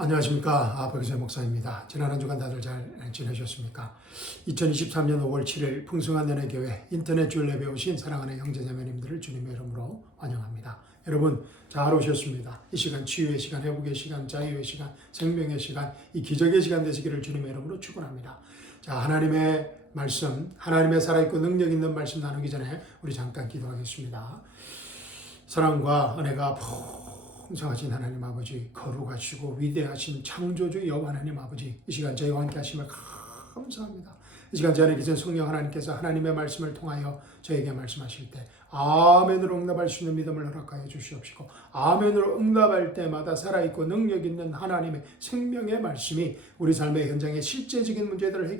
안녕하십니까. 박유세 목사입니다. 지난 한 주간 다들 잘 지내셨습니까? 2023년 5월 7일 풍성한 연회교회 인터넷 주일 예배 오신 사랑하는 형제자매님들을 주님의 이름으로 환영합니다. 여러분 잘 오셨습니다. 이 시간 치유의 시간, 회복의 시간, 자유의 시간, 생명의 시간, 이 기적의 시간 되시기를 주님의 이름으로 축원합니다. 자, 하나님의 말씀, 하나님의 살아있고 능력 있는 말씀 나누기 전에 우리 잠깐 기도하겠습니다. 사랑과 은혜가 풍성하신 하나님 아버지, 거룩하시고 위대하신 창조주 여호와 하나님 아버지, 이 시간 저희와 함께 하심을 감사합니다. 이 시간 제 안에 계신 성령 하나님께서 하나님의 말씀을 통하여 저에게 말씀하실 때 아멘으로 응답할 수 있는 믿음을 허락하여 주시옵시고, 아멘으로 응답할 때마다 살아있고 능력 있는 하나님의 생명의 말씀이 우리 삶의 현장의 실제적인 문제들을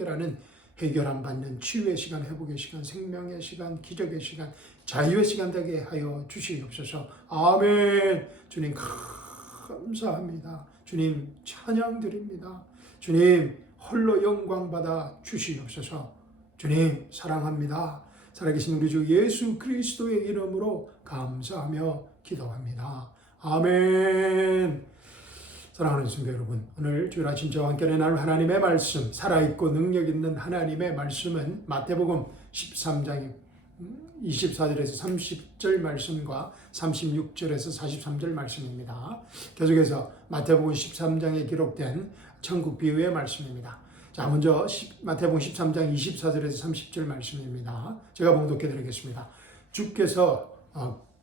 해결함 받는 치유의 시간, 회복의 시간, 생명의 시간, 기적의 시간, 자유의 시간 되게 하여 주시옵소서. 아멘. 주님 감사합니다. 주님 찬양드립니다. 주님 홀로 영광 받아 주시옵소서. 주님 사랑합니다. 살아계신 우리 주 예수 그리스도의 이름으로 감사하며 기도합니다. 아멘. 사랑하는 성도 여러분, 오늘 주일 아침 저와 함께 나눌 하나님의 말씀, 살아있고 능력 있는 하나님의 말씀은 마태복음 13장 24절에서 30절 말씀과 36절에서 43절 말씀입니다. 계속해서 마태복음 13장에 기록된 천국 비유의 말씀입니다. 자, 먼저 마태복음 13장 24절에서 30절 말씀입니다. 제가 봉독해 드리겠습니다. 주께서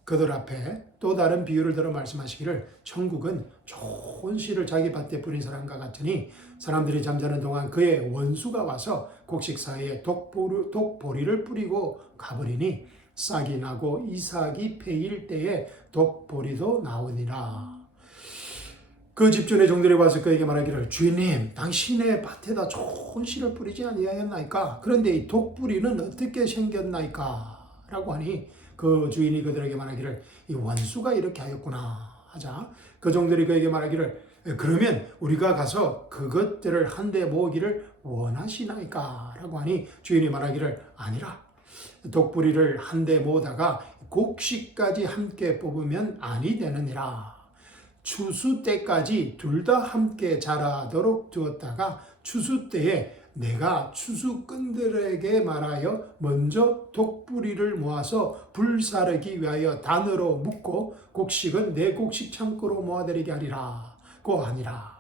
그들 앞에 또 다른 비유를 들어 말씀하시기를, 천국은 좋은 씨를 자기 밭에 뿌린 사람과 같으니 사람들이 잠자는 동안 그의 원수가 와서 곡식 사이에 독보리를 뿌리고 가버리니 싹이 나고 이삭이 패일 때에 독보리도 나오니라. 그 집주인의 종들이 와서 그에게 말하기를, 주인님, 당신의 밭에다 좋은 씨를 뿌리지 아니하였나이까? 그런데 이 독뿌리는 어떻게 생겼나이까? 라고 하니 그 주인이 그들에게 말하기를, 이 원수가 이렇게 하였구나 하자, 그 종들이 그에게 말하기를, 그러면 우리가 가서 그것들을 한데 모으기를 원하시나이까? 라고 하니 주인이 말하기를, 아니라 독뿌리를 한데 모으다가 곡식까지 함께 뽑으면 아니 되느니라. 추수 때까지 둘 다 함께 자라도록 두었다가 추수 때에 내가 추수꾼들에게 말하여 먼저 독뿌리를 모아서 불사르기 위하여 단으로 묶고 곡식은 내 곡식 창고로 모아드리게 하리라. 고 하니라.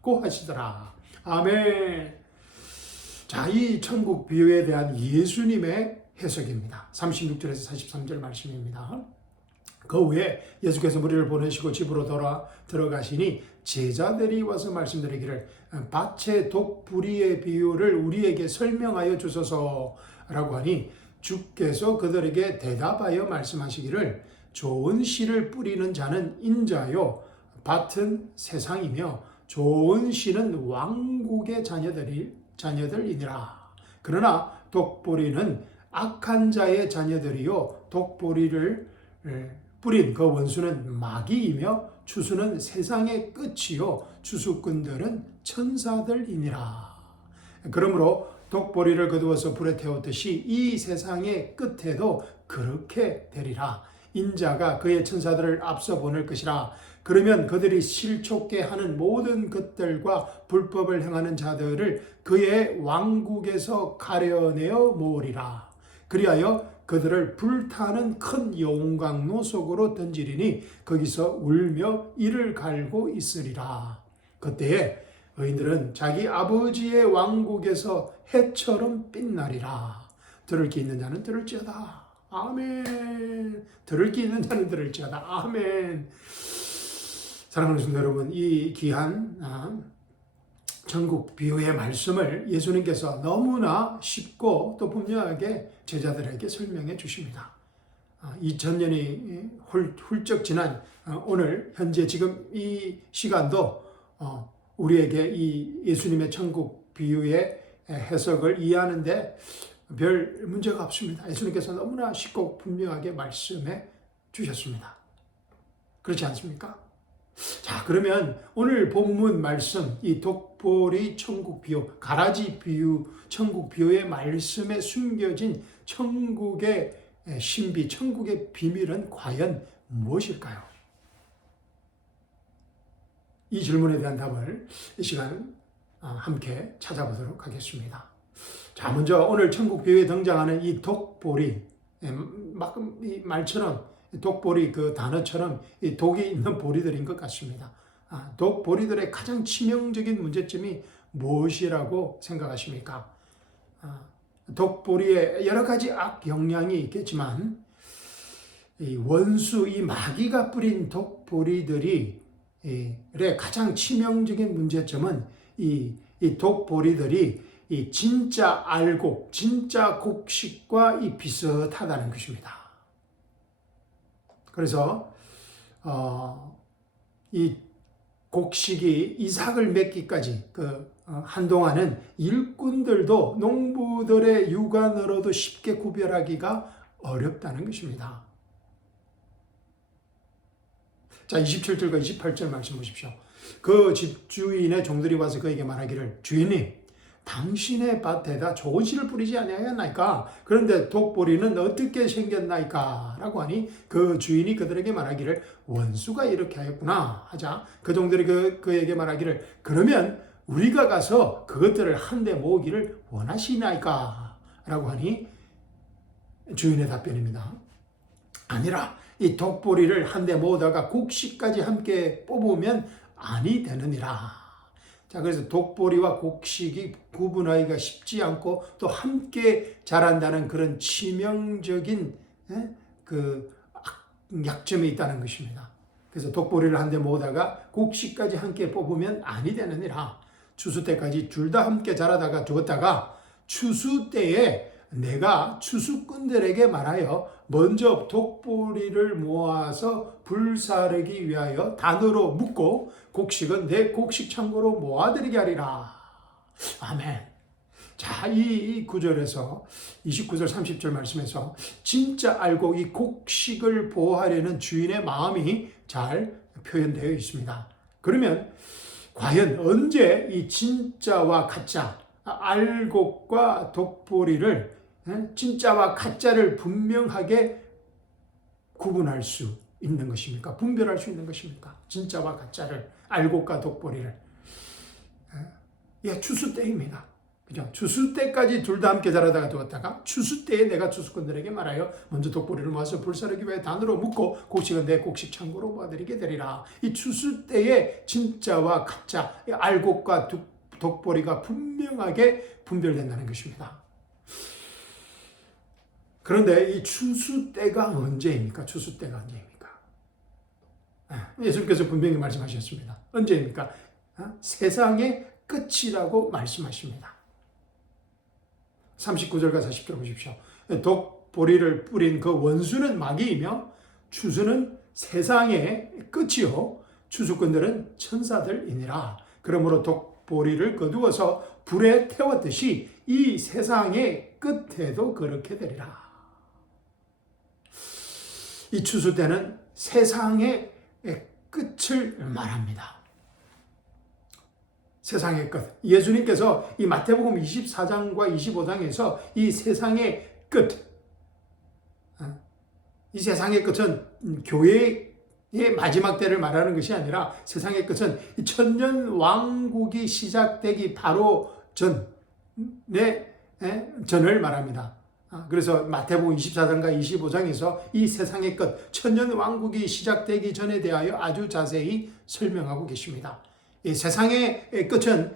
고 하시더라. 아멘. 자, 이 천국 비유에 대한 예수님의 해석입니다. 36절에서 43절 말씀입니다. 그 후에 예수께서 무리를 보내시고 집으로 들어가시니 제자들이 와서 말씀드리기를, 밭의 독뿌리의 비유를 우리에게 설명하여 주소서라고 하니 주께서 그들에게 대답하여 말씀하시기를, 좋은 씨를 뿌리는 자는 인자요 밭은 세상이며 좋은 씨는 왕국의 자녀들이니라. 그러나 독뿌리는 악한 자의 자녀들이요 독뿌리를 뿌린 그 원수는 마귀이며 추수는 세상의 끝이요 추수꾼들은 천사들이니라. 그러므로 독보리를 거두어서 불에 태웠듯이 이 세상의 끝에도 그렇게 되리라. 인자가 그의 천사들을 앞서 보낼 것이라. 그러면 그들이 실족게 하는 모든 것들과 불법을 행하는 자들을 그의 왕국에서 가려내어 모으리라. 그리하여 그들을 불타는 큰 용광로 속으로 던지리니 거기서 울며 이를 갈고 있으리라. 그때에 의인들은 자기 아버지의 왕국에서 해처럼 빛나리라. 들을 귀 있는 자는 들을지어다. 아멘. 들을 귀 있는 자는 들을지어다. 아멘. 사랑하는 성도 여러분, 이 귀한 천국 비유의 말씀을 예수님께서 너무나 쉽고 또 분명하게 제자들에게 설명해 주십니다. 2000년이 훌쩍 지난 오늘 현재 지금 이 시간도 우리에게 이 예수님의 천국 비유의 해석을 이해하는데 별 문제가 없습니다. 예수님께서 너무나 쉽고 분명하게 말씀해 주셨습니다. 그렇지 않습니까? 자, 그러면 오늘 본문 말씀, 이 독보리 천국 비유, 가라지 비유, 천국 비유의 말씀에 숨겨진 천국의 신비, 천국의 비밀은 과연 무엇일까요? 이 질문에 대한 답을 이 시간 함께 찾아보도록 하겠습니다. 자, 먼저 오늘 천국 비유에 등장하는 이 독보리, 이 말처럼 독보리 그 단어처럼 이 독이 있는 보리들인 것 같습니다. 독보리들의 가장 치명적인 문제점이 무엇이라고 생각하십니까? 독보리에 여러 가지 악 영향이 있겠지만 이 원수, 이 마귀가 뿌린 독보리들이 가장 치명적인 문제점은 이 독보리들이 이 진짜 알곡, 진짜 곡식과 이 비슷하다는 것입니다. 그래서 이 곡식이 이삭을 맺기까지 한동안은 일꾼들도 농부들의 육안으로도 쉽게 구별하기가 어렵다는 것입니다. 자, 27절과 28절 말씀 보십시오. 그 집주인의 종들이 와서 그에게 말하기를 주인님 당신의 밭에다 좋은 씨를 뿌리지 아니하였나이까? 그런데 독보리는 어떻게 생겼나이까? 라고 하니 그 주인이 그들에게 말하기를 원수가 이렇게 하였구나 하자 그 종들이 그에게 말하기를 그러면 우리가 가서 그것들을 한데 모으기를 원하시나이까? 라고 하니 주인의 답변입니다. 아니라 이 독보리를 한데 모으다가 곡식까지 함께 뽑으면 아니 되느니라. 자, 그래서 독보리와 곡식이 구분하기가 쉽지 않고 또 함께 자란다는 그런 치명적인 그 약점이 있다는 것입니다. 그래서 독보리를 한데 모으다가 곡식까지 함께 뽑으면 아니 되느니라. 추수 때까지 둘 다 함께 자라다가 두었다가 추수 때에 내가 추수꾼들에게 말하여 먼저 독보리를 모아서 불사르기 위하여 단으로 묶고 곡식은 내 곡식 창고로 모아드리게 하리라. 아멘. 자, 이 구절에서 29절 30절 말씀에서 진짜 알고 이 곡식을 보호하려는 주인의 마음이 잘 표현되어 있습니다. 그러면 과연 언제 이 진짜와 가짜, 알곡과 독보리를 진짜와 가짜를 분명하게 구분할 수 있는 것입니까? 분별할 수 있는 것입니까? 진짜와 가짜를, 알곡과 독보리를. 추수 때입니다. 그죠? 추수 때까지 둘 다 함께 자라다가 두었다가 추수 때에 내가 추수꾼들에게 말하여 먼저 독보리를 모아서 불사르기 위해 단으로 묶고 곡식은 내 곡식 창고로 모아드리게 되리라. 이 추수 때에 진짜와 가짜, 알곡과 독보리가 분명하게 분별된다는 것입니다. 그런데 이 추수 때가 언제입니까? 추수 때가 언제입니까? 예수님께서 분명히 말씀하셨습니다. 언제입니까? 세상의 끝이라고 말씀하십니다. 39절과 40절 보십시오. 독보리를 뿌린 그 원수는 마귀이며 추수는 세상의 끝이요 추수꾼들은 천사들이니라. 그러므로 독보리를 거두어서 불에 태웠듯이 이 세상의 끝에도 그렇게 되리라. 이 추수 때는 세상의 끝을 말합니다. 세상의 끝. 예수님께서 이 마태복음 24장과 25장에서 이 세상의 끝, 이 세상의 끝은 교회의 마지막 때를 말하는 것이 아니라 세상의 끝은 이 천년 왕국이 시작되기 바로 전을 말합니다. 그래서 마태복음 24장과 25장에서 이 세상의 끝, 천년 왕국이 시작되기 전에 대하여 아주 자세히 설명하고 계십니다. 이 세상의 끝은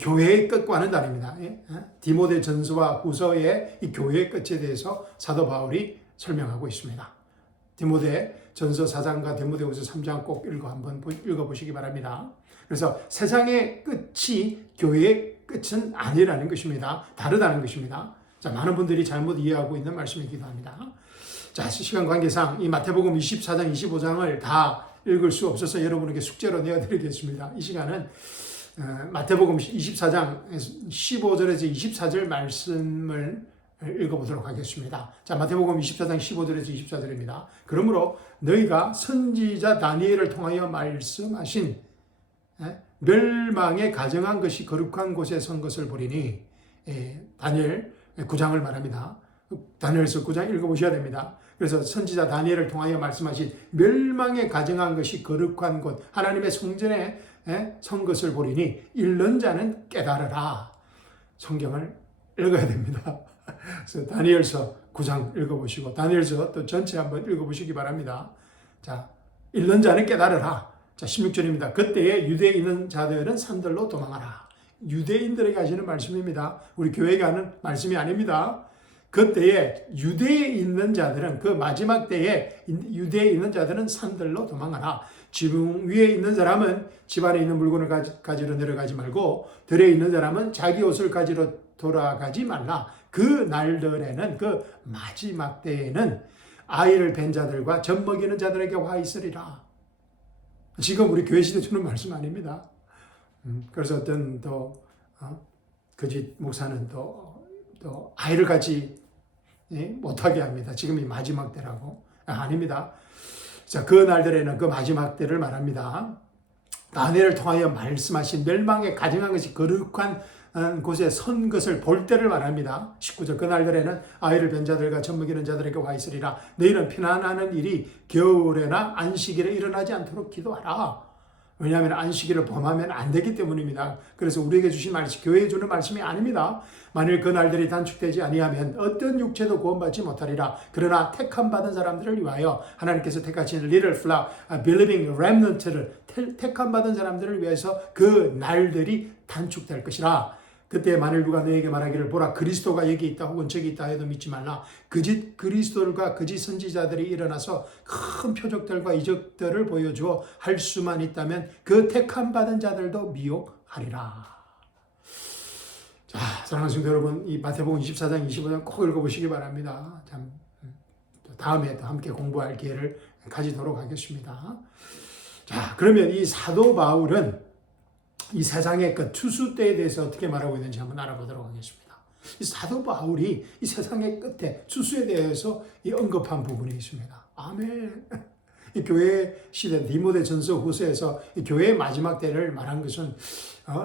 교회의 끝과는 다릅니다. 디모데 전서와 후서의 이 교회의 끝에 대해서 사도 바울이 설명하고 있습니다. 디모데 전서 4장과 디모데후서 3장 꼭 한번 읽어보시기 바랍니다. 그래서 세상의 끝이 교회의 끝은 아니라는 것입니다. 다르다는 것입니다. 자, 많은 분들이 잘못 이해하고 있는 말씀이기도 합니다. 자, 시간 관계상 이 마태복음 24장, 25장을 다 읽을 수 없어서 여러분에게 숙제로 내어드리겠습니다. 이 시간은 마태복음 24장 15절에서 24절 말씀을 읽어보도록 하겠습니다. 자, 마태복음 24장 15절에서 24절입니다. 그러므로 너희가 선지자 다니엘을 통하여 말씀하신 멸망에 가정한 것이 거룩한 곳에 선 것을 보리니 다니엘 9장을 말합니다. 다니엘서 9장 읽어보셔야 됩니다. 그래서 선지자 다니엘을 통하여 말씀하신 멸망에 가정한 것이 거룩한 곳 하나님의 성전에 선 것을 보리니 읽는 자는 깨달으라. 성경을 읽어야 됩니다. 그래서 다니엘서 9장 읽어보시고 다니엘서 또 전체 한번 읽어보시기 바랍니다. 자, 읽는 자는 깨달으라. 자, 16절입니다. 그때에 유대에 있는 자들은 산들로 도망하라. 유대인들에게 하시는 말씀입니다. 우리 교회에 하는 말씀이 아닙니다. 그때에 유대에 있는 자들은 그 마지막 때에 유대에 있는 자들은 산들로 도망하라. 지붕 위에 있는 사람은 집안에 있는 물건을 가지러 내려가지 말고 들에 있는 사람은 자기 옷을 가지러 돌아가지 말라. 그 날들에는 그 마지막 때에는 아이를 뵌 자들과 젖 먹이는 자들에게 화 있으리라. 지금 우리 교회 시대 주는 말씀 아닙니다. 그래서 어떤 거짓 목사는 또 아이를 갖지 못하게 합니다. 지금이 마지막 때라고. 아닙니다. 자, 그 날들에는 그 마지막 때를 말합니다. 다니엘을 통하여 말씀하신 멸망에 가정한 것이 거룩한 곳에 선 것을 볼 때를 말합니다. 19절 그 날들에는 아이를 뵌 자들과 젖 먹이는 자들에게 와 있으리라. 너희는 피난하는 일이 겨울에나 안식일에 일어나지 않도록 기도하라. 왜냐하면 안식일을 범하면 안 되기 때문입니다. 그래서 우리에게 주신 말씀, 교회에 주는 말씀이 아닙니다. 만일 그 날들이 단축되지 아니하면 어떤 육체도 구원받지 못하리라. 그러나 택함 받은 사람들을 위하여 하나님께서 택하신 little flock, believing remnant를 택함 받은 사람들을 위해서 그 날들이 단축될 것이라. 그때 만일 누가 너에게 말하기를 보라 그리스도가 여기 있다 혹은 저기 있다 해도 믿지 말라. 거짓 그리스도들과 거짓 선지자들이 일어나서 큰 표적들과 이적들을 보여주어 할 수만 있다면 그 택함 받은 자들도 미혹하리라. 자, 사랑하는 성도 여러분, 이 마태복음 24장 25장 꼭 읽어보시기 바랍니다. 참 다음에 또 함께 공부할 기회를 가지도록 하겠습니다. 자, 그러면 이 사도 바울은 이 세상의 그 추수 때에 대해서 어떻게 말하고 있는지 한번 알아보도록 하겠습니다. 이 사도 바울이 이 세상의 끝에 추수에 대해서 이 언급한 부분이 있습니다. 아멘. 이 교회 시대 디모데전서 후서에서 이 교회의 마지막 때를 말한 것은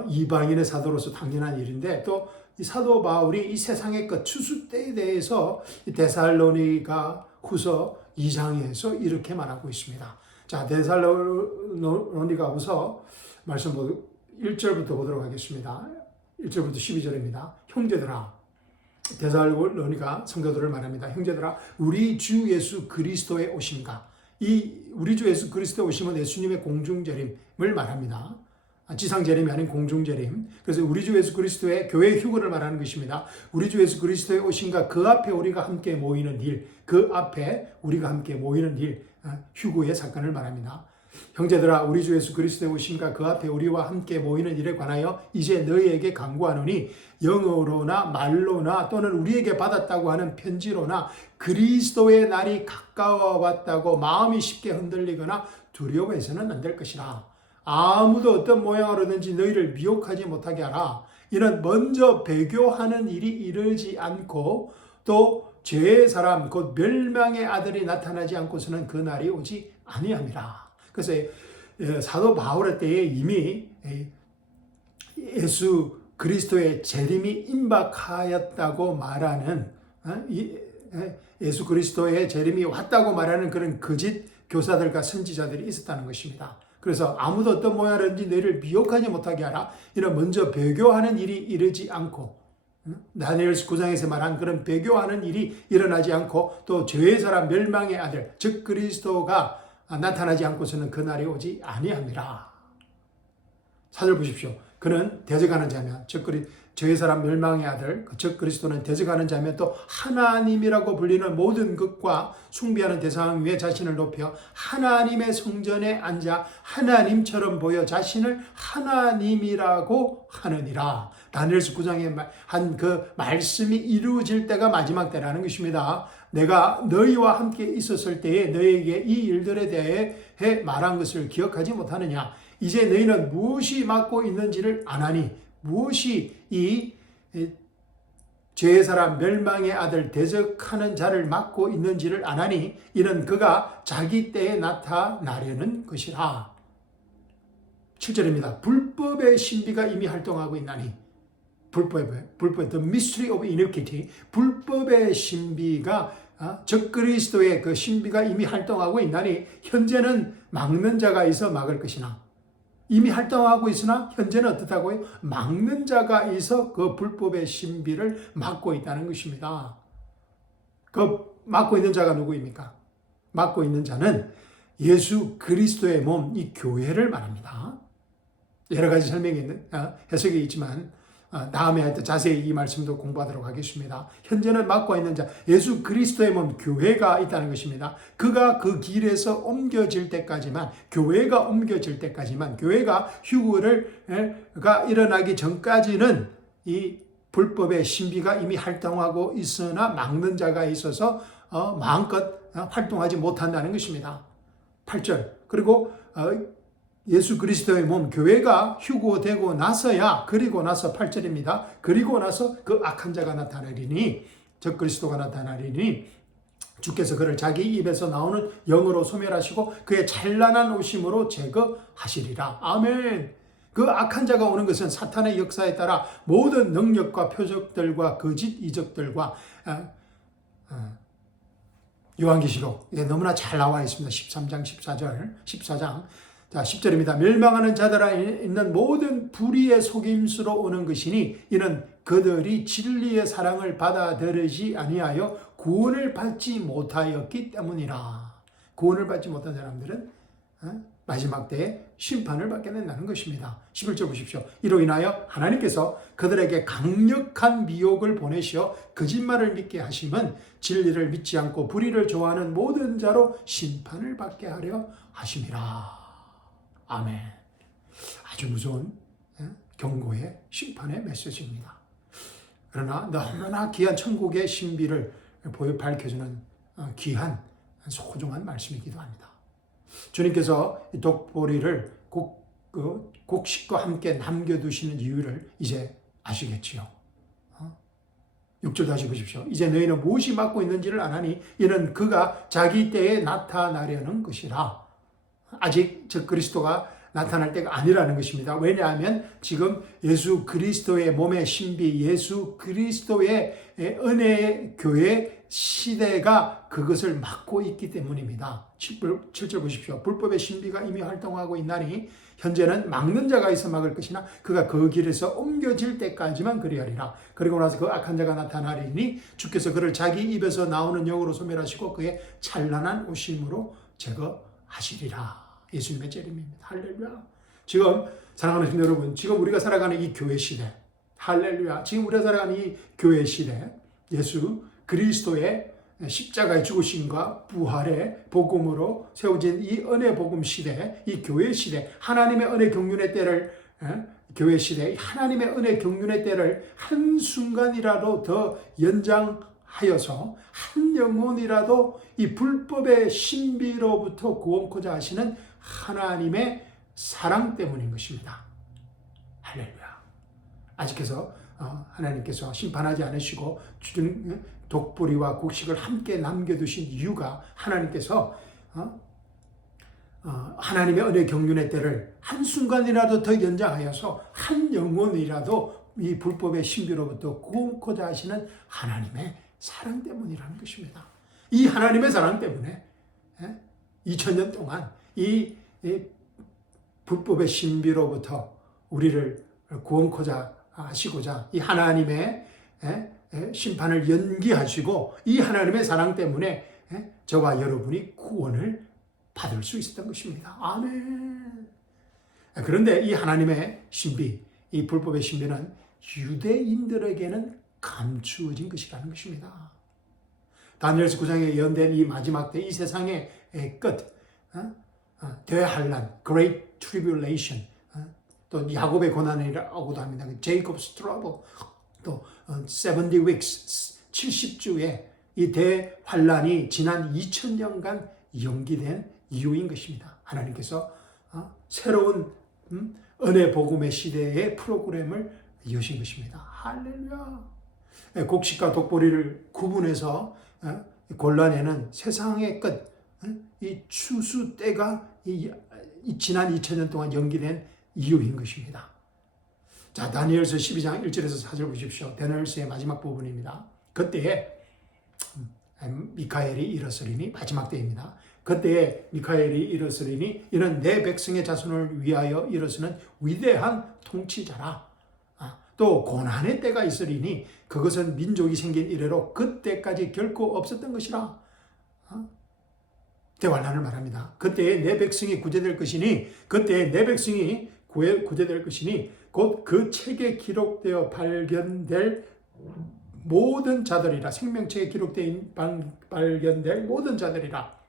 이방인의 사도로서 당연한 일인데 또 이 사도 바울이 이 세상의 끝 추수 때에 대해서 데살로니가 후서 2장에서 이렇게 말하고 있습니다. 자, 데살로니가 후서 말씀 1절부터 보도록 하겠습니다. 1절부터 12절입니다. 형제들아, 데살로니가 성도들을 말합니다. 형제들아, 우리 주 예수 그리스도의 오심과 이 우리 주 예수 그리스도의 오심은 예수님의 공중재림을 말합니다. 지상재림이 아닌 공중재림. 그래서 우리 주 예수 그리스도의 교회 휴거를 말하는 것입니다. 우리 주 예수 그리스도의 오심과 그 앞에 우리가 함께 모이는 일, 그 앞에 우리가 함께 모이는 일, 휴거의 사건을 말합니다. 형제들아, 우리 주 예수 그리스도의 오심과 그 앞에 우리와 함께 모이는 일에 관하여 이제 너희에게 간구하노니 영어로나 말로나 또는 우리에게 받았다고 하는 편지로나 그리스도의 날이 가까워 왔다고 마음이 쉽게 흔들리거나 두려워해서는 안 될 것이라. 아무도 어떤 모양으로든지 너희를 미혹하지 못하게 하라. 이는 먼저 배교하는 일이 이르지 않고 또 죄의 사람 곧 멸망의 아들이 나타나지 않고서는 그 날이 오지 아니함이라. 그래서 사도 바울의 때에 이미 예수 그리스도의 재림이 임박하였다고 말하는 예수 그리스도의 재림이 왔다고 말하는 그런 거짓 교사들과 선지자들이 있었다는 것입니다. 그래서 아무도 어떤 모양이든지 너희를 미혹하지 못하게 하라. 이는 먼저 배교하는 일이 이르지 않고 다니엘서 9장에서 말한 그런 배교하는 일이 일어나지 않고 또 죄의 사람 멸망의 아들 즉 그리스도가 나타나지 않고서는 그 날이 오지 아니함이라. 4절 보십시오. 그는 대적하는 자면 즉 죄의 사람 멸망의 아들 즉 그리스도는 대적하는 자면 또 하나님이라고 불리는 모든 것과 숭배하는 대상 위에 자신을 높여 하나님의 성전에 앉아 하나님처럼 보여 자신을 하나님이라고 하느니라. 다니엘서 9장에 한 그 말씀이 이루어질 때가 마지막 때라는 것입니다. 내가 너희와 함께 있었을 때에 너희에게 이 일들에 대해 말한 것을 기억하지 못하느냐. 이제 너희는 무엇이 맡고 있는지를 아나니 무엇이 이 죄의 사람 멸망의 아들 대적하는 자를 맡고 있는지를 아나니 이는 그가 자기 때에 나타나려는 것이라. 7절입니다. 불법의 신비가 이미 활동하고 있나니 불법, the mystery of iniquity, 불법의 신비가 적그리스도의 그 신비가 이미 활동하고 있나니 현재는 막는 자가 있어 막을 것이나, 이미 활동하고 있으나 현재는 어떻다고요? 막는 자가 있어 그 불법의 신비를 막고 있다는 것입니다. 그 막고 있는 자가 누구입니까? 막고 있는 자는 예수 그리스도의 몸, 이 교회를 말합니다. 여러 가지 설명이 있는, 해석이 있지만 다음에 하여튼 자세히 이 말씀도 공부하도록 하겠습니다. 현재는 막고 있는 자, 예수 그리스도의 몸 교회가 있다는 것입니다. 그가 그 길에서 옮겨질 때까지만, 교회가 옮겨질 때까지만, 교회가 휴거가 일어나기 전까지는 이 불법의 신비가 이미 활동하고 있으나 막는 자가 있어서 마음껏 활동하지 못한다는 것입니다. 8절. 그리고 예수 그리스도의 몸 교회가 휴거되고 나서야, 그리고 나서 8절입니다. 그리고 나서 그 악한 자가 나타나리니, 적그리스도가 나타나리니 주께서 그를 자기 입에서 나오는 영으로 소멸하시고 그의 찬란한 오심으로 제거하시리라. 아멘. 그 악한 자가 오는 것은 사탄의 역사에 따라 모든 능력과 표적들과 거짓 이적들과 요한계시록 너무나 잘 나와 있습니다. 13장 14장. 자, 10절입니다. 멸망하는 자들아 있는 모든 불의의 속임수로 오는 것이니 이는 그들이 진리의 사랑을 받아들이지 아니하여 구원을 받지 못하였기 때문이라. 구원을 받지 못한 사람들은 마지막 때에 심판을 받게 된다는 것입니다. 11절 보십시오. 이로 인하여 하나님께서 그들에게 강력한 미혹을 보내시어 거짓말을 믿게 하심은 진리를 믿지 않고 불의를 좋아하는 모든 자로 심판을 받게 하려 하심이라. 아멘. 아주 무서운 경고의 심판의 메시지입니다. 그러나 너무나 귀한 천국의 신비를 밝혀주는 귀한 소중한 말씀이기도 합니다. 주님께서 이 독보리를 곡식과 함께 남겨두시는 이유를 이제 아시겠지요. 6절 다시 보십시오. 이제 너희는 무엇이 맡고 있는지를 아나니 이는 그가 자기 때에 나타나려는 것이라. 아직 적그리스도가 나타날 때가 아니라는 것입니다. 왜냐하면 지금 예수 그리스도의 몸의 신비, 예수 그리스도의 은혜의 교회 시대가 그것을 막고 있기 때문입니다. 7절 보십시오. 불법의 신비가 이미 활동하고 있나니 현재는 막는 자가 있어 막을 것이나 그가 그 길에서 옮겨질 때까지만 그리하리라. 그리고 나서 그 악한 자가 나타나리니 주께서 그를 자기 입에서 나오는 영으로 소멸하시고 그의 찬란한 오심으로 제거하시리라. 예수님의 재림입니다. 할렐루야. 지금 사랑하는 성도 여러분, 지금 우리가 살아가는 이 교회 시대, 할렐루야. 지금 우리가 살아가는 이 교회 시대, 예수 그리스도의 십자가의 죽으심과 부활의 복음으로 세워진 이 은혜 복음 시대, 이 교회 시대, 하나님의 은혜 경륜의 때를, 교회 시대, 하나님의 은혜 경륜의 때를 한순간이라도 더 연장하여서 한 영혼이라도 이 불법의 신비로부터 구원코자 하시는 하나님의 사랑 때문인 것입니다. 할렐루야. 아직께서 하나님께서 심판하지 않으시고 독보리와 곡식을 함께 남겨두신 이유가 하나님께서 하나님의 은혜 경륜의 때를 한순간이라도 더 연장하여서 한 영혼이라도 이 불법의 신비로부터 구원코자 하시는 하나님의 사랑 때문이라는 것입니다. 이 하나님의 사랑 때문에 2000년 동안 이 불법의 신비로부터 우리를 구원코자 하시고자 이 하나님의 심판을 연기하시고 이 하나님의 사랑 때문에 저와 여러분이 구원을 받을 수 있었던 것입니다. 아멘. 그런데 이 하나님의 신비, 이 불법의 신비는 유대인들에게는 감추어진 것이라는 것입니다. 다니엘서 9장에 예언된 이 마지막 때, 이 세상의 끝, 대환란, Great Tribulation, 또 야곱의 고난이라고도 합니다. Jacob's Trouble, 또 70 weeks, 70주의 이 대환란이 지난 2000년간 연기된 이유인 것입니다. 하나님께서 새로운 은혜 복음의 시대의 프로그램을 여신 것입니다. 할렐루야. 곡식과 독보리를 구분해서 골라내는 세상의 끝, 이 추수 때가 지난 2000년 동안 연기된 이유인 것입니다. 자, 다니엘서 12장 1절에서 4절 보십시오. 다니엘서의 마지막 부분입니다. 그때에 미카엘이 일어서리니 마지막 때입니다. 그때에 미카엘이 일어서리니 이는 내 백성의 자손을 위하여 일어서는 위대한 통치자라. 또 고난의 때가 있으리니 그것은 민족이 생긴 이래로 그때까지 결코 없었던 것이라. 대환란을 말합니다. 그때에 내 백성이 구제될 것이니 그때에 내 백성이 구제될 것이니 곧 그 책에 기록되어 발견될 모든 자들이라. 생명책에 기록되어 발견될 모든 자들이라.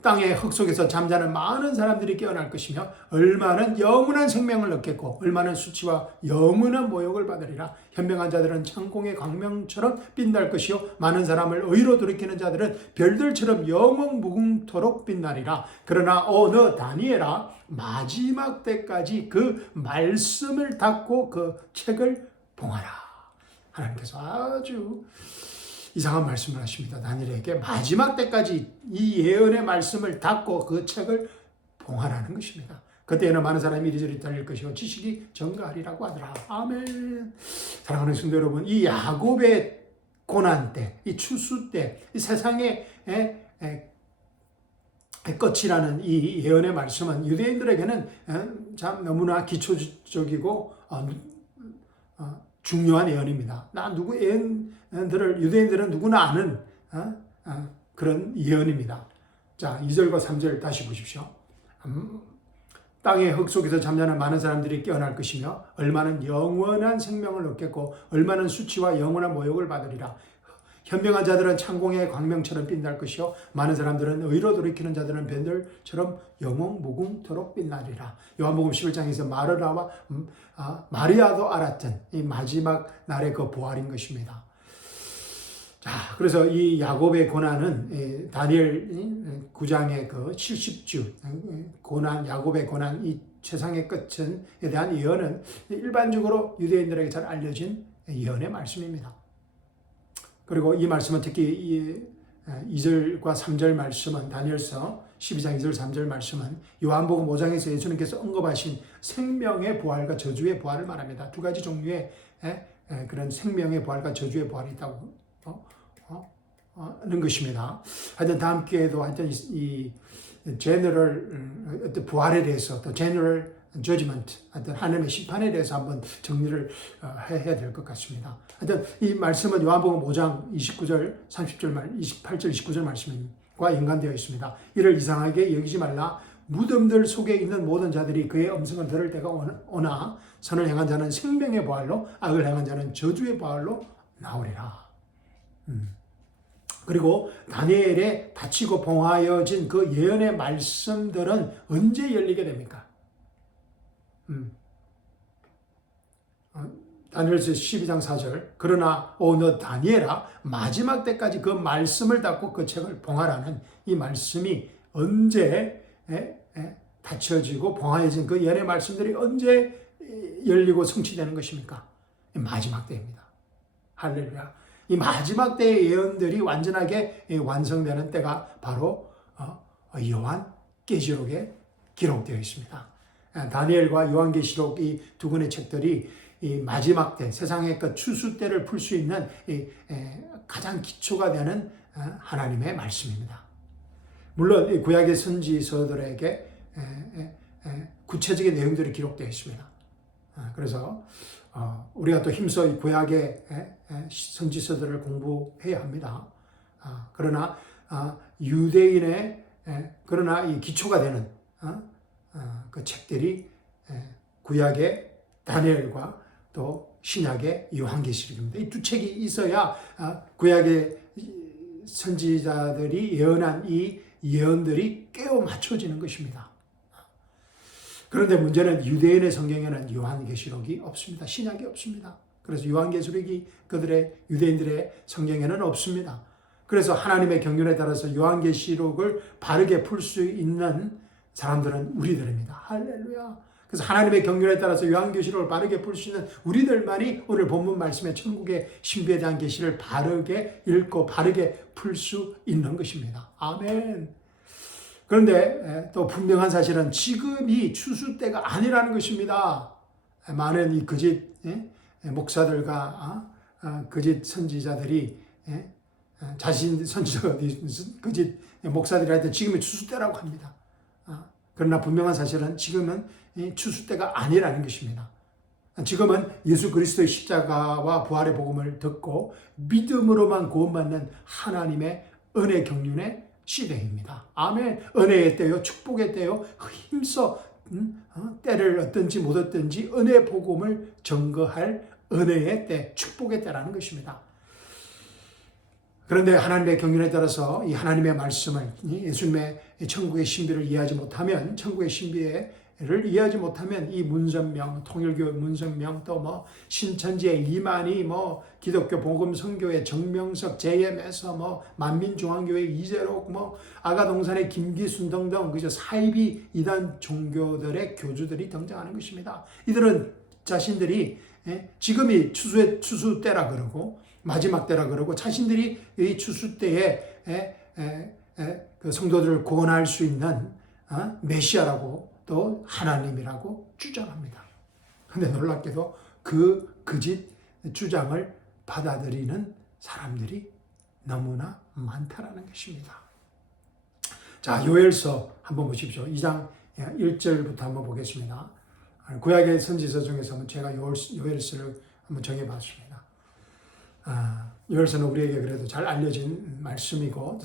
땅의 흙 속에서 잠자는 많은 사람들이 깨어날 것이며 얼마는 영원한 생명을 얻겠고 얼마는 수치와 영원한 모욕을 받으리라. 현명한 자들은 창공의 광명처럼 빛날 것이요 많은 사람을 의로 돌이키는 자들은 별들처럼 영원 무궁토록 빛나리라. 그러나 너 다니엘아, 마지막 때까지 그 말씀을 닫고 그 책을 봉하라. 하나님께서 아주 이상한 말씀을 하십니다. 다니엘에게 마지막 때까지 이 예언의 말씀을 닫고 그 책을 봉하라는 것입니다. 그때에는 많은 사람이 이리저리 달릴 것이요 지식이 전가하리라고 하더라. 아멘. 사랑하는 성도 여러분, 이 야곱의 고난 때, 이 추수 때, 이 세상의 끝이라는 이 예언의 말씀은 유대인들에게는 참 너무나 기초적이고 중요한 예언입니다. 유대인들은 누구나 아는 그런 예언입니다. 자, 2절과 3절 다시 보십시오. 땅의 흙 속에서 잠자는 많은 사람들이 깨어날 것이며 얼마는 영원한 생명을 얻겠고 얼마는 수치와 영원한 모욕을 받으리라. 현명한 자들은 창공의 광명처럼 빛날 것이요 많은 사람들은 의로 돌이키는 자들은 밴들처럼 영원 무궁토록 빛나리라. 요한복음 11장에서 마리아도 알았던 이 마지막 날의 그 부활인 것입니다. 자, 그래서 이 야곱의 고난은 다니엘 9장의 그 70주 고난, 야곱의 고난, 이 세상의 끝에 대한 예언은 일반적으로 유대인들에게 잘 알려진 예언의 말씀입니다. 그리고 이 말씀은 특히 2절과 3절 말씀은 다니엘서 12장 2절 3절 말씀은 요한복음 5장에서 예수님께서 언급하신 생명의 부활과 저주의 부활을 말합니다. 두 가지 종류의 그런 생명의 부활과 저주의 부활이 있다고 하는 것입니다. 하여튼 다음 기회에도 하여튼 이 제너럴 부활에 대해서 또 제너럴 judgment, 하여튼 하나님의 심판에 대해서 한번 정리를 해야 될 것 같습니다. 하여튼 이 말씀은 요한복음 5장 29절, 30절, 28절, 29절 말씀과 연관되어 있습니다. 이를 이상하게 여기지 말라. 무덤들 속에 있는 모든 자들이 그의 음성을 들을 때가 오나 선을 행한 자는 생명의 부활로, 악을 행한 자는 저주의 부활로 나오리라. 그리고 다니엘의 닫히고 봉하여진 그 예언의 말씀들은 언제 열리게 됩니까? 다니엘서 12장 4절 그러나 너 다니엘아 마지막 때까지 그 말씀을 닫고 그 책을 봉하라는 이 말씀이 언제 닫혀지고 봉하여진 그 예언의 말씀들이 언제 열리고 성취되는 것입니까? 마지막 때입니다. 할렐루야. 이 마지막 때의 예언들이 완전하게 완성되는 때가 바로 요한계시록에 기록되어 있습니다. 다니엘과 요한계시록 이 두 권의 책들이 이 마지막 때, 세상의 그 추수 때를 풀 수 있는 가장 기초가 되는 하나님의 말씀입니다. 물론 구약의 선지서들에게 구체적인 내용들이 기록되어 있습니다. 그래서 우리가 또 힘써 구약의 선지서들을 공부해야 합니다. 그러나 유대인의 그러나 이 기초가 되는 그 책들이 구약의 다니엘과 또 신약의 요한계시록입니다. 이 두 책이 있어야 구약의 선지자들이 예언한 이 예언들이 깨어 맞춰지는 것입니다. 그런데 문제는 유대인의 성경에는 요한계시록이 없습니다. 신약이 없습니다. 그래서 요한계시록이 유대인들의 성경에는 없습니다. 그래서 하나님의 경륜에 따라서 요한계시록을 바르게 풀 수 있는 사람들은 우리들입니다. 할렐루야. 그래서 하나님의 경륜에 따라서 요한계시록을 바르게 풀 수 있는 우리들만이 오늘 본문 말씀의 천국의 신비에 대한 계시를 바르게 읽고 바르게 풀 수 있는 것입니다. 아멘. 그런데 또 분명한 사실은 지금이 추수 때가 아니라는 것입니다. 많은 이 거짓 목사들과 거짓 선지자들이 자신 선지자가 거짓 목사들한테 지금이 추수 때라고 합니다. 그러나 분명한 사실은 지금은 추수 때가 아니라는 것입니다. 지금은 예수 그리스도의 십자가와 부활의 복음을 듣고 믿음으로만 구원받는 하나님의 은혜 경륜의 시대입니다. 아멘. 은혜의 때요, 축복의 때요, 힘써 때를 얻든지 못 얻든지 은혜 복음을 증거할 은혜의 때, 축복의 때라는 것입니다. 그런데 하나님의 경륜에 따라서 이 하나님의 말씀을, 예수님의 천국의 신비를 이해하지 못하면, 천국의 신비를 이해하지 못하면 이 문선명, 통일교 문선명, 또 뭐 신천지의 이만희, 뭐 기독교 복음 선교회 정명석, JM에서 뭐 만민중앙교회 이재록, 뭐 아가동산의 김기순 등등 그저 사이비 이단 종교들의 교주들이 등장하는 것입니다. 이들은 자신들이 지금이 추수 때라 그러고 마지막 때라 그러고 자신들이 이 추수 때에 그 성도들을 구원할 수 있는 메시아라고 또 하나님이라고 주장합니다. 그런데 놀랍게도 그 거짓 주장을 받아들이는 사람들이 너무나 많다라는 것입니다. 자, 요엘서 한번 보십시오. 2장 1절부터 한번 보겠습니다. 구약의 선지서 중에서 제가 요엘서를 한번 정해봤습니다. 요엘서는 우리에게 그래도 잘 알려진 말씀이고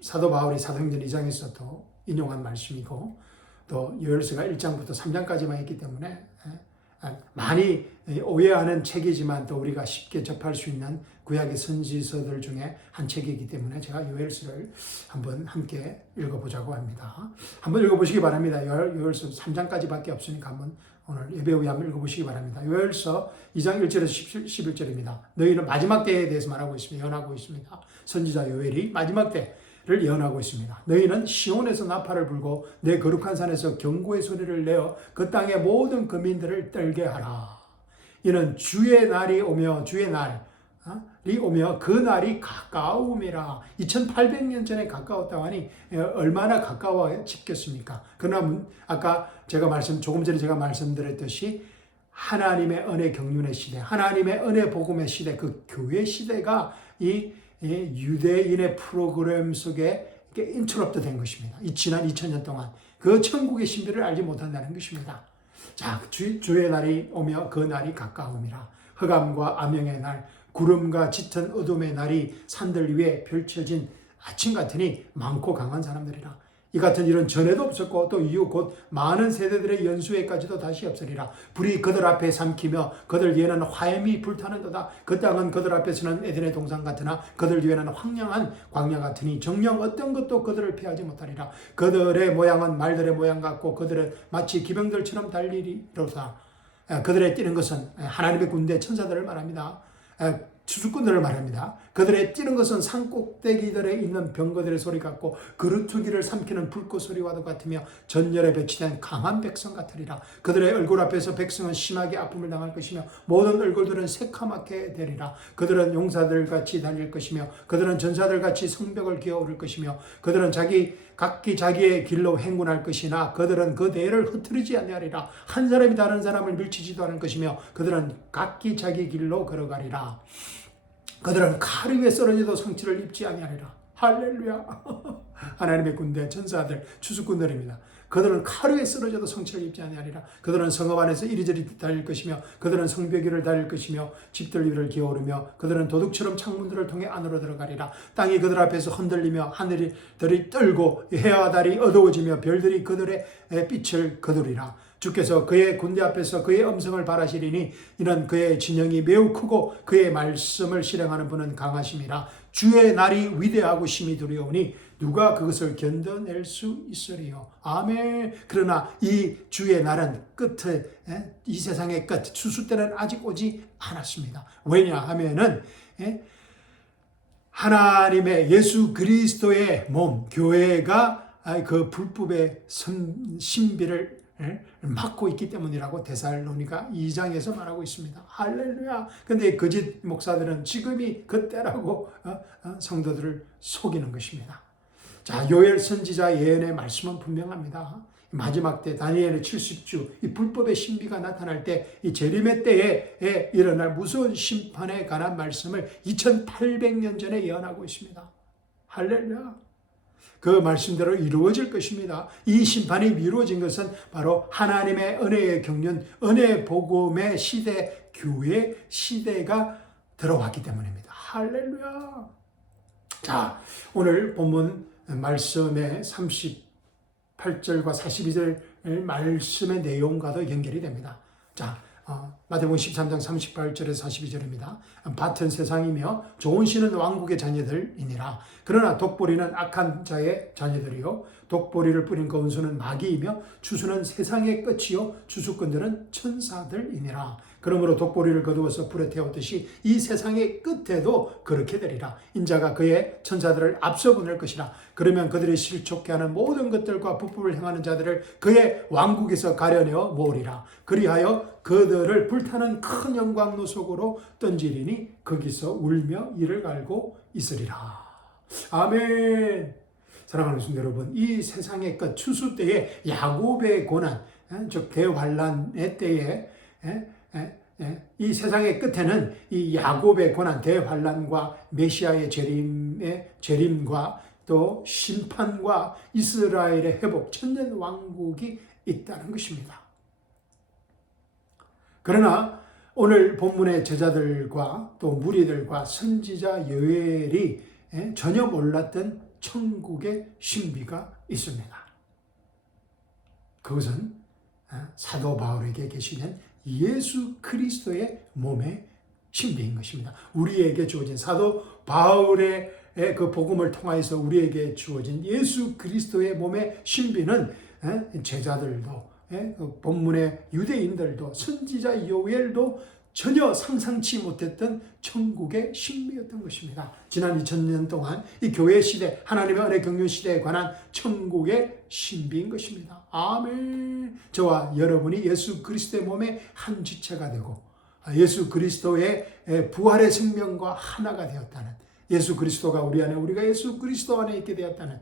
사도 바울이 사도행전 2장에서도 인용한 말씀이고 또 요엘서가 1장부터 3장까지만 있기 때문에 많이 오해하는 책이지만 또 우리가 쉽게 접할 수 있는 구약의 선지서들 중에 한 책이기 때문에 제가 요엘서를 한번 함께 읽어보자고 합니다. 한번 읽어보시기 바랍니다. 요엘서 3장까지밖에 없으니까 한번 오늘 예배 후에 한번 읽어보시기 바랍니다. 요엘서 2장 1절에서 11절입니다. 너희는 마지막 때에 대해서 말하고 있습니다. 예언하고 있습니다. 선지자 요엘이 마지막 때를 예언하고 있습니다. 너희는 시온에서 나팔을 불고 내 거룩한 산에서 경고의 소리를 내어 그 땅의 모든 거민들을 떨게 하라. 이는 주의 날이 오며 그 날이 가까움이라. 2800년 전에 가까웠다고 하니 얼마나 가까워지겠습니까? 그러나 아까 조금 전에 제가 말씀드렸듯이 하나님의 은혜 경륜의 시대, 하나님의 은혜 복음의 시대, 그 교회 시대가 이 유대인의 프로그램 속에 인터럽트 된 것입니다. 이 지난 2000년 동안 그 천국의 신비를 알지 못한다는 것입니다. 자, 주의 날이 오며 그 날이 가까움이라. 흑암과 암영의 날, 구름과 짙은 어둠의 날이 산들 위에 펼쳐진 아침 같으니 많고 강한 사람들이라. 이 같은 일은 전에도 없었고 또 이후 곧 많은 세대들의 연수에까지도 다시 없으리라. 불이 그들 앞에 삼키며 그들 뒤에는 화염이 불타는도다. 그 땅은 그들 앞에서는 에덴의 동산 같으나 그들 뒤에는 황량한 광야 같으니 정녕 어떤 것도 그들을 피하지 못하리라. 그들의 모양은 말들의 모양 같고 그들은 마치 기병들처럼 달리리로다. 그들의 뛰는 것은 하나님의 군대 천사들을 말합니다. 추수꾼들을 말합니다. 그들의 뛰는 것은 산 꼭대기들에 있는 병거들의 소리 같고 그루터기를 삼키는 불꽃 소리와도 같으며 전열에 배치된 강한 백성 같으리라. 그들의 얼굴 앞에서 백성은 심하게 아픔을 당할 것이며 모든 얼굴들은 새카맣게 되리라. 그들은 용사들같이 달릴 것이며 그들은 전사들같이 성벽을 기어오를 것이며 그들은 각기 자기의 길로 행군할 것이나 그들은 그 대를 흩트리지 아니하리라. 한 사람이 다른 사람을 밀치지도 않을 것이며 그들은 각기 자기 길로 걸어가리라. 그들은 칼 위에 쓰러져도 상처를 입지 아니하리라. 할렐루야. 하나님의 군대 천사들 추수꾼들입니다. 그들은 칼 위에 쓰러져도 상처를 입지 아니하리라. 그들은 성읍 안에서 이리저리 달릴 것이며 그들은 성벽 위를 달릴 것이며 집들 위를 기어오르며 그들은 도둑처럼 창문들을 통해 안으로 들어가리라. 땅이 그들 앞에서 흔들리며 하늘들이 떨고 해와 달이 어두워지며 별들이 그들의 빛을 거두리라. 주께서 그의 군대 앞에서 그의 음성을 발하시리니 이는 그의 진영이 매우 크고 그의 말씀을 실행하는 분은 강하심이라. 주의 날이 위대하고 심히 두려우니 누가 그것을 견뎌낼 수 있으리요. 아멘. 그러나 이 주의 날은 끝에 이 세상의 끝 추수 때는 아직 오지 않았습니다. 왜냐하면은 하나님의 예수 그리스도의 몸 교회가 그 불법의 신비를 막고 있기 때문이라고 데살로니가 2장에서 말하고 있습니다. 할렐루야. 근데 거짓 목사들은 지금이 그때라고 성도들을 속이는 것입니다. 자, 요엘 선지자 예언의 말씀은 분명합니다. 마지막 때 다니엘의 70주 이 불법의 신비가 나타날 때 이 재림의 때에 일어날 무서운 심판에 관한 말씀을 2800년 전에 예언하고 있습니다. 할렐루야. 그 말씀대로 이루어질 것입니다. 이 심판이 미루어진 것은 바로 하나님의 은혜의 경륜, 은혜 복음의 시대, 교회 시대가 들어왔기 때문입니다. 할렐루야. 자, 오늘 본문 말씀의 38절과 42절 말씀의 내용과도 연결이 됩니다. 자, 마태복음 13장 38절에서 42절입니다. 밭은 세상이며 좋은 씨는 왕국의 자녀들이니라. 그러나 독보리는 악한 자의 자녀들이요 독보리를 뿌린 그 원수는 마귀이며 추수는 세상의 끝이요 추수꾼들은 천사들이니라. 그러므로 독보리를 거두어서 불에 태웠듯이 이 세상의 끝에도 그렇게 되리라. 인자가 그의 천사들을 앞서 보낼 것이라. 그러면 그들이 실족케 하는 모든 것들과 불법을 행하는 자들을 그의 왕국에서 가려내어 모으리라. 그리하여 그들을 불타는 큰 영광로 속으로 던지리니 거기서 울며 이를 갈고 있으리라. 아멘. 사랑하는 성도 여러분, 이 세상의 끝 추수 때에 야곱의 고난, 즉 대환란의 때에 이 세상의 끝에는 이 야곱의 고난, 대환란과 메시아의 재림과 또 심판과 이스라엘의 회복, 천년 왕국이 있다는 것입니다. 그러나 오늘 본문의 제자들과 또 무리들과 선지자 요엘이 전혀 몰랐던 천국의 신비가 있습니다. 그것은 사도 바울에게 계시는 예수 그리스도의 몸의 신비인 것입니다. 우리에게 주어진 사도 바울의 그 복음을 통하여서 우리에게 주어진 예수 그리스도의 몸의 신비는 제자들도 본문의 유대인들도 선지자 요엘도 전혀 상상치 못했던 천국의 신비였던 것입니다. 지난 2000년 동안 이 교회 시대, 하나님의 은혜 경륜 시대에 관한 천국의 신비인 것입니다. 아멘. 저와 여러분이 예수 그리스도의 몸의 한 지체가 되고 예수 그리스도의 부활의 생명과 하나가 되었다는, 예수 그리스도가 우리 안에, 우리가 예수 그리스도 안에 있게 되었다는,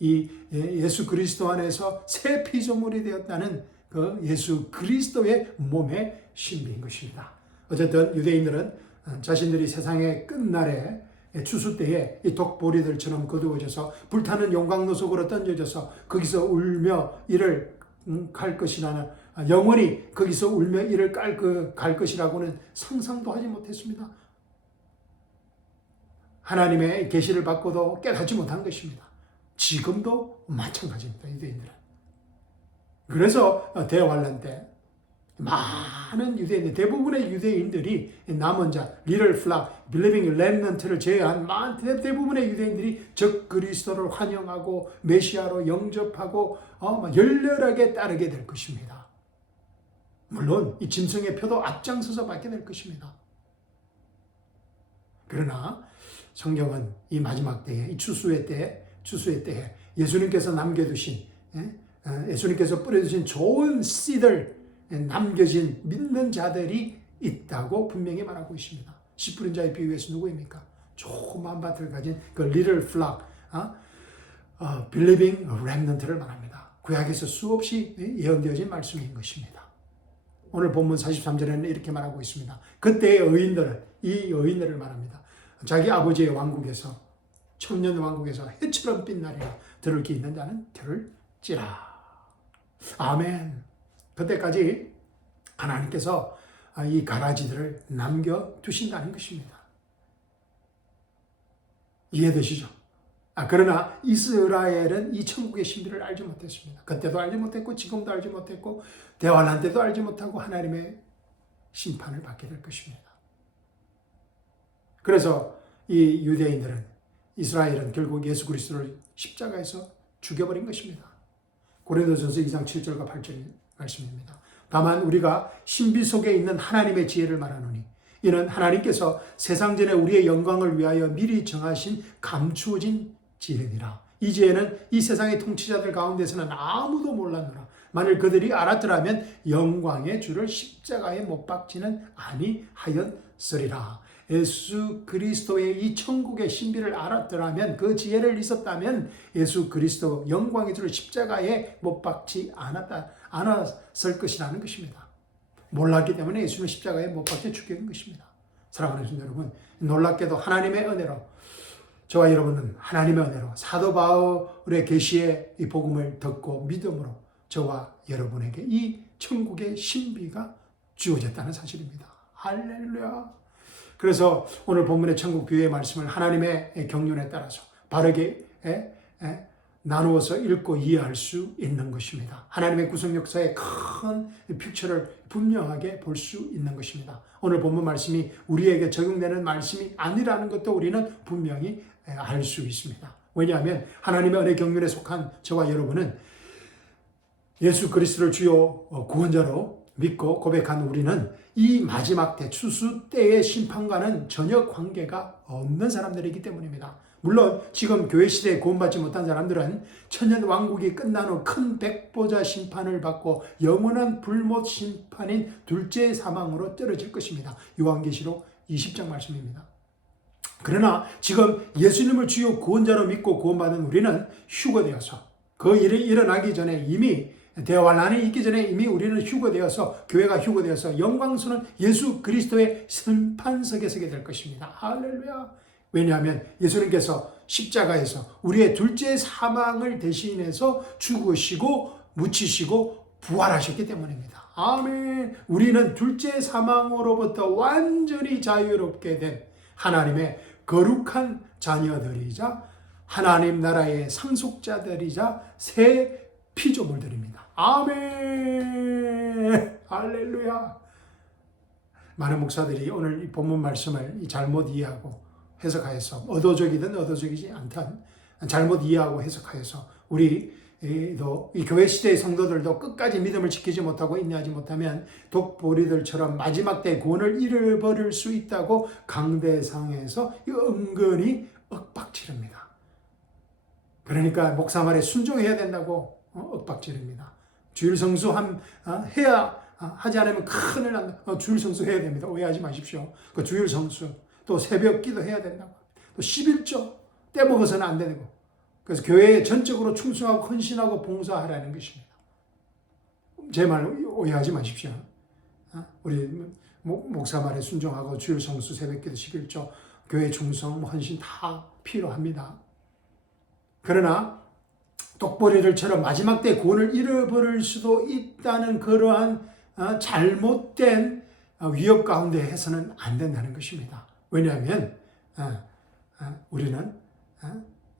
이 예수 그리스도 안에서 새 피조물이 되었다는 그 예수 그리스도의 몸의 신비인 것입니다. 어쨌든 유대인들은 자신들이 세상의 끝날에 추수 때에 이 독보리들처럼 거두어져서 불타는 용광로 속으로 던져져서 거기서 울며 이를 갈 것이라는, 영원히 거기서 울며 이를 갈 것이라고는 상상도 하지 못했습니다. 하나님의 계시를 받고도 깨닫지 못한 것입니다. 지금도 마찬가지입니다. 유대인들은. 그래서 대환란 때 많은 유대인들, 대부분의 유대인들이 남은 자, 리틀 플락, 빌리빙 렘넌트를 제외한 대부분의 유대인들이 적 그리스도를 환영하고 메시아로 영접하고 열렬하게 따르게 될 것입니다. 물론 이 짐승의 표도 앞장서서 받게 될 것입니다. 그러나 성경은 이 마지막 때에, 이 추수의 때에 예수님께서 남겨두신, 예수님께서 뿌려주신 좋은 씨들, 남겨진 믿는 자들이 있다고 분명히 말하고 있습니다. 씨 뿌린 자의 비유에서 누구입니까? 조그만 밭을 가진 그 little flock, believing remnant를 말합니다. 구약에서 수없이 예언되어진 말씀인 것입니다. 오늘 본문 43절에는 이렇게 말하고 있습니다. 그때의 이 의인들을 말합니다. 자기 아버지의 왕국에서, 천년 왕국에서 해처럼 빛나리라. 들을 귀 있는 자는 들을지라. 아멘. 그때까지 하나님께서 이 가라지들을 남겨두신다는 것입니다. 이해되시죠? 그러나 이스라엘은 이 천국의 신비를 알지 못했습니다. 그때도 알지 못했고 지금도 알지 못했고 대환란 때도 알지 못하고 하나님의 심판을 받게 될 것입니다. 그래서 이 유대인들은, 이스라엘은 결국 예수 그리스도를 십자가에서 죽여버린 것입니다. 고린도전서 2장 7절과 8절 말씀입니다. 다만 우리가 신비 속에 있는 하나님의 지혜를 말하노니 이는 하나님께서 세상 전에 우리의 영광을 위하여 미리 정하신 감추어진 지혜니라. 이 지혜는 이 세상의 통치자들 가운데서는 아무도 몰랐노라. 만일 그들이 알았더라면 영광의 주를 십자가에 못 박지는 아니하였으리라. 예수 그리스도의 이 천국의 신비를 알았더라면, 그 지혜를 있었다면 예수 그리스도 영광의 주를 십자가에 못 박지 않았을 것이라는 것입니다. 몰랐기 때문에 예수는 십자가에 못 박혀 죽게 것입니다. 사랑하는 성도 여러분, 놀랍게도 하나님의 은혜로, 저와 여러분은 하나님의 은혜로 사도 바울의 계시의 이 복음을 듣고 믿음으로 저와 여러분에게 이 천국의 신비가 주어졌다는 사실입니다. 할렐루야. 그래서 오늘 본문의 천국 비유의 말씀을 하나님의 경륜에 따라서 바르게 나누어서 읽고 이해할 수 있는 것입니다. 하나님의 구속 역사의 큰 픽처를 분명하게 볼 수 있는 것입니다. 오늘 본문 말씀이 우리에게 적용되는 말씀이 아니라는 것도 우리는 분명히 알 수 있습니다. 왜냐하면 하나님의 은혜 경륜에 속한 저와 여러분은 예수 그리스도를 주요 구원자로 믿고 고백한 우리는 이 마지막 때, 추수 때의 심판과는 전혀 관계가 없는 사람들이기 때문입니다. 물론 지금 교회 시대에 구원받지 못한 사람들은 천년 왕국이 끝난 후 큰 백보자 심판을 받고 영원한 불못 심판인 둘째 사망으로 떨어질 것입니다. 요한계시록 20장 말씀입니다. 그러나 지금 예수님을 주요 구원자로 믿고 구원받은 우리는 휴거되어서 그 일이 일어나기 전에 이미 대환란이 있기 전에 이미 우리는 휴거되어서, 교회가 휴거되어서 영광스러운 예수 그리스도의 심판석에 서게 될 것입니다. 할렐루야. 왜냐하면 예수님께서 십자가에서 우리의 둘째 사망을 대신해서 죽으시고 묻히시고 부활하셨기 때문입니다. 아멘. 우리는 둘째 사망으로부터 완전히 자유롭게 된 하나님의 거룩한 자녀들이자 하나님 나라의 상속자들이자 새 피조물들입니다. 아멘. 할렐루야. 많은 목사들이 오늘 이 본문 말씀을 잘못 이해하고 해석하여서 의도적이든 의도적이지 않든 잘못 이해하고 해석하여서 우리도 이 교회 시대의 성도들도 끝까지 믿음을 지키지 못하고 인내하지 못하면 독보리들처럼 마지막 때 구원을 잃어버릴 수 있다고 강대상에서 은근히 윽박지릅니다. 그러니까 목사 말에 순종해야 된다고 윽박지릅니다. 주일 성수 해야 하지 않으면 큰일 난다. 주일 성수 해야 됩니다. 오해하지 마십시오. 그 주일 성수, 또 새벽 기도 해야 된다고. 또 11조 떼먹어서는 안 되고. 그래서 교회에 전적으로 충성하고 헌신하고 봉사하라는 것입니다. 제 말 오해하지 마십시오. 우리 목사 말에 순종하고 주일 성수, 새벽 기도, 11조, 교회 충성, 헌신 다 필요합니다. 그러나 독보리들처럼 마지막 때 구원을 잃어버릴 수도 있다는 그러한 잘못된 위협 가운데 해서는 안 된다는 것입니다. 왜냐하면 우리는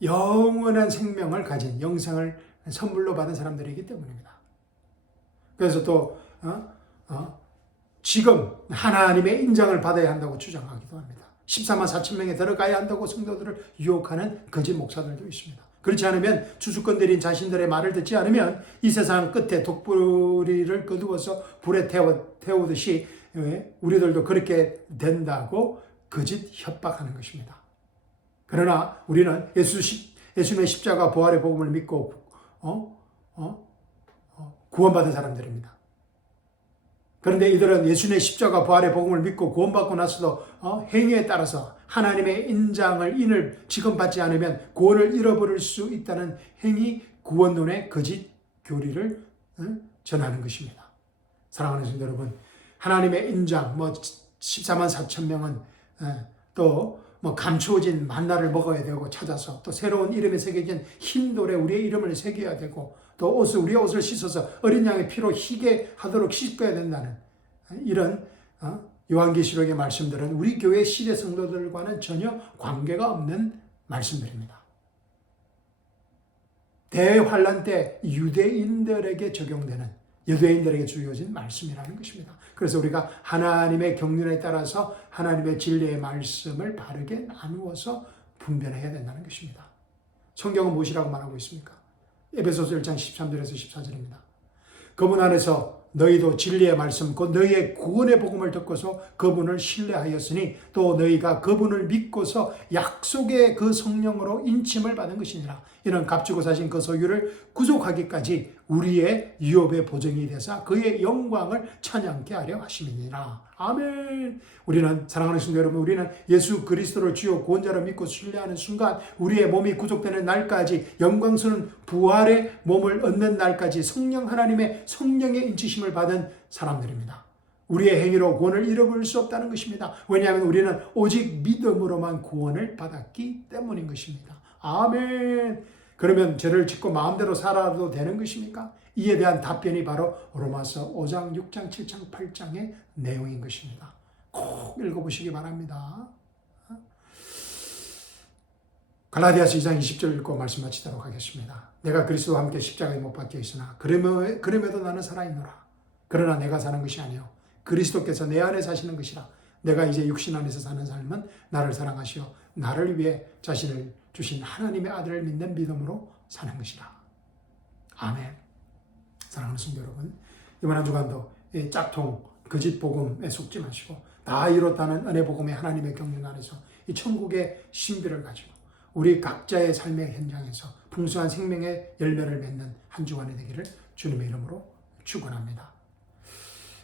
영원한 생명을 가진 영생을 선물로 받은 사람들이기 때문입니다. 그래서 또 지금 하나님의 인정을 받아야 한다고 주장하기도 합니다. 14만 4천 명에 들어가야 한다고 성도들을 유혹하는 거짓 목사들도 있습니다. 그렇지 않으면 주수꾼들인 자신들의 말을 듣지 않으면 이 세상 끝에 독불이를 거두어서 불에 태우듯이 우리들도 그렇게 된다고 거짓 협박하는 것입니다. 그러나 우리는 예수님의 십자가 부활의 복음을 믿고 구원받은 사람들입니다. 그런데 이들은 예수님의 십자가 부활의 복음을 믿고 구원받고 나서도 행위에 따라서 하나님의 인을 지금 받지 않으면 구원을 잃어버릴 수 있다는 행위 구원론의 거짓 교리를 전하는 것입니다. 사랑하는 성도 여러분, 하나님의 인장 14만 4천 명은 또 감추어진 만나를 먹어야 되고 찾아서 또 새로운 이름이 새겨진 흰 돌에 우리의 이름을 새겨야 되고 또 우리의 옷을 씻어서 어린 양의 피로 희게 하도록 씻어야 된다는 이런 요한계시록의 말씀들은 우리 교회 시대 성도들과는 전혀 관계가 없는 말씀들입니다. 대환란 때 유대인들에게 적용되는, 유대인들에게 주어진 말씀이라는 것입니다. 그래서 우리가 하나님의 경륜에 따라서 하나님의 진리의 말씀을 바르게 나누어서 분별해야 된다는 것입니다. 성경은 무엇이라고 말하고 있습니까? 에베소서 1장 13절에서 14절입니다. 그분 안에서 너희도 진리의 말씀 곧 너희의 구원의 복음을 듣고서 그분을 신뢰하였으니 또 너희가 그분을 믿고서 약속의 그 성령으로 인침을 받은 것이니라. 이는 값주고 사신 그 소유를 구속하기까지 우리의 유업의 보증이 되사 그의 영광을 찬양케 하려 하심이니라. 아멘. 우리는 사랑하는 성도 여러분, 우리는 예수 그리스도를 주요 구원자로 믿고 신뢰하는 순간 우리의 몸이 구속되는 날까지, 영광스러운 부활의 몸을 얻는 날까지 성령 하나님의 성령의 인치심을 받은 사람들입니다. 우리의 행위로 구원을 잃어버릴 수 없다는 것입니다. 왜냐하면 우리는 오직 믿음으로만 구원을 받았기 때문인 것입니다. 아멘. 그러면 죄를 짓고 마음대로 살아도 되는 것입니까? 이에 대한 답변이 바로 로마서 5장, 6장, 7장, 8장의 내용인 것입니다. 꼭 읽어보시기 바랍니다. 갈라디아서 2장 20절 읽고 말씀 마치도록 하겠습니다. 내가 그리스도와 함께 십자가에 못 박혀 있으나 그럼에도 나는 살아있노라. 그러나 내가 사는 것이 아니요 그리스도께서 내 안에 사시는 것이라. 내가 이제 육신 안에서 사는 삶은 나를 사랑하시어 나를 위해 자신을 주신 하나님의 아들을 믿는 믿음으로 사는 것이라. 아멘. 사랑하는 성도 여러분, 이번 한 주간도 이 짝퉁 거짓 복음에 속지 마시고 다 이뤘다는 은혜 복음의 하나님의 경륜 안에서 이 천국의 신비를 가지고 우리 각자의 삶의 현장에서 풍성한 생명의 열매를 맺는 한 주간이 되기를 주님의 이름으로 축원합니다.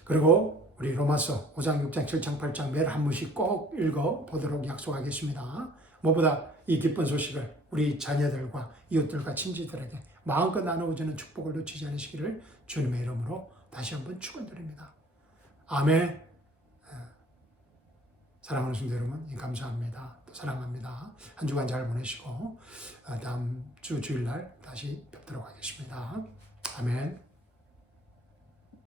그리고 우리 로마서 5장, 6장, 7장, 8장 매일 한 번씩 꼭 읽어보도록 약속하겠습니다. 무엇보다 이 기쁜 소식을 우리 자녀들과 이웃들과 친지들에게 마음껏 나누어주는 축복을 놓치지 않으시기를 주님의 이름으로 다시 한번 축원드립니다. 아멘. 사랑하는 성도 여러분, 감사합니다. 또 사랑합니다. 한 주간 잘 보내시고 다음 주 주일날 다시 뵙도록 하겠습니다. 아멘.